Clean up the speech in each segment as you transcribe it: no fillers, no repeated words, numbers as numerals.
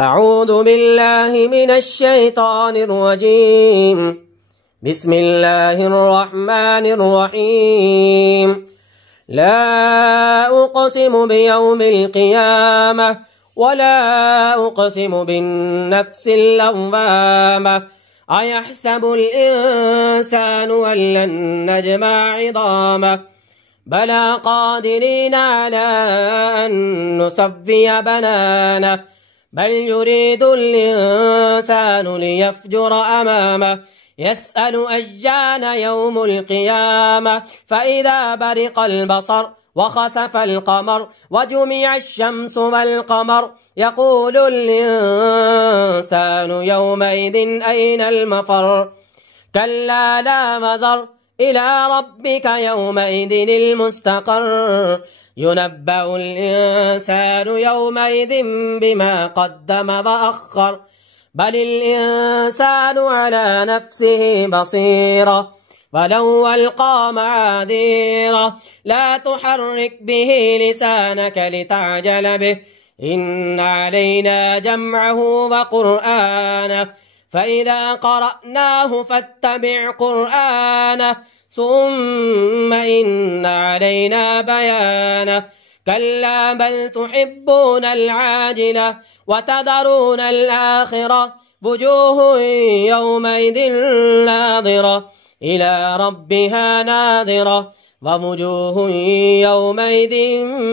أعوذ بالله من الشيطان الرجيم. بسم الله الرحمن الرحيم. لا أقسم بيوم القيامة ولا أقسم بالنفس اللوامة. أيحسب الإنسان أن لن نجمع عظامه بلى قادرين على أن نسوي بنانه بل يريد الإنسان ليفجر أمامه يسأل أيان يوم القيامة فإذا برق البصر وخسف القمر وجمع الشمس والقمر يقول الإنسان يومئذ أين المفر كلا لا وزر إلى ربك يومئذ المستقر ينبأ الإنسان يومئذ بما قدم وأخر بل الإنسان على نفسه بصيرة ولو ألقى معاذيره لا تحرك به لسانك لتعجل به إن علينا جمعه وقرآنه فإذا قرأناه فاتبع قرآنه ثم إن علينا بيانه كلا بل تحبون العاجلة وتذرون الآخرة وجوه يومئذ ناظرة إلى ربها ناظرة ووجوه يومئذ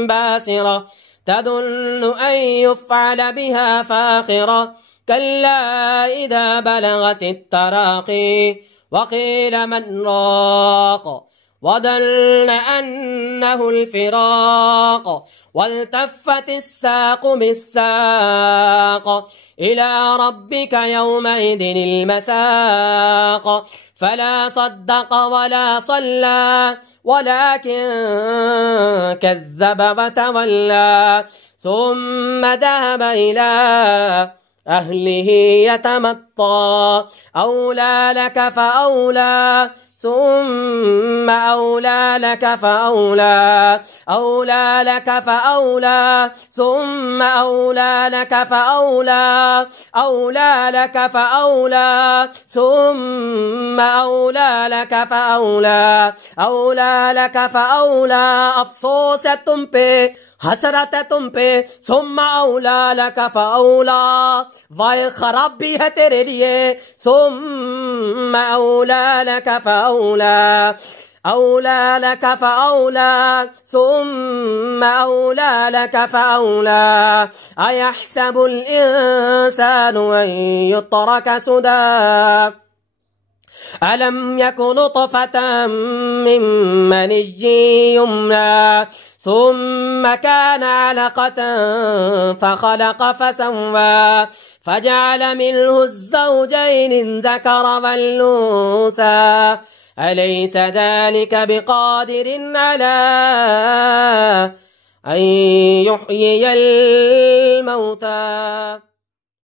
باسرة تظن أن يفعل بها فاخرة كلا إذا بلغت التراقي وقيل من راق وظن أنه الفراق والتفت الساق بالساق إلى ربك يومئذ المساق فلا صدق ولا صلى ولكن كذب وتولى ثم ذهب إلى أهله يتمطى أولى لك فأولى ثم أولى لك فأولى أولى لك فأولى ثم أولى لك فأولى أولى لك فأولى ثم أولى لك فأولى أولى لك فأولى أفسوس है तुम पे हसरत है तुम पे ثم أولى لك فأولى वाह खराब भी है तेरे लिए ثم أولى لك فأولى أولى لك فأولى ثم أولى لك فأولى أيحسب الإنسان أن يترك سدى ألم يكن نطفة من مني يمنى ثم كان علقة فخلق فسوى فجعل منه الزوجين الذكر والأنثى أليس ذلك بقادر على أن يحيي الموتى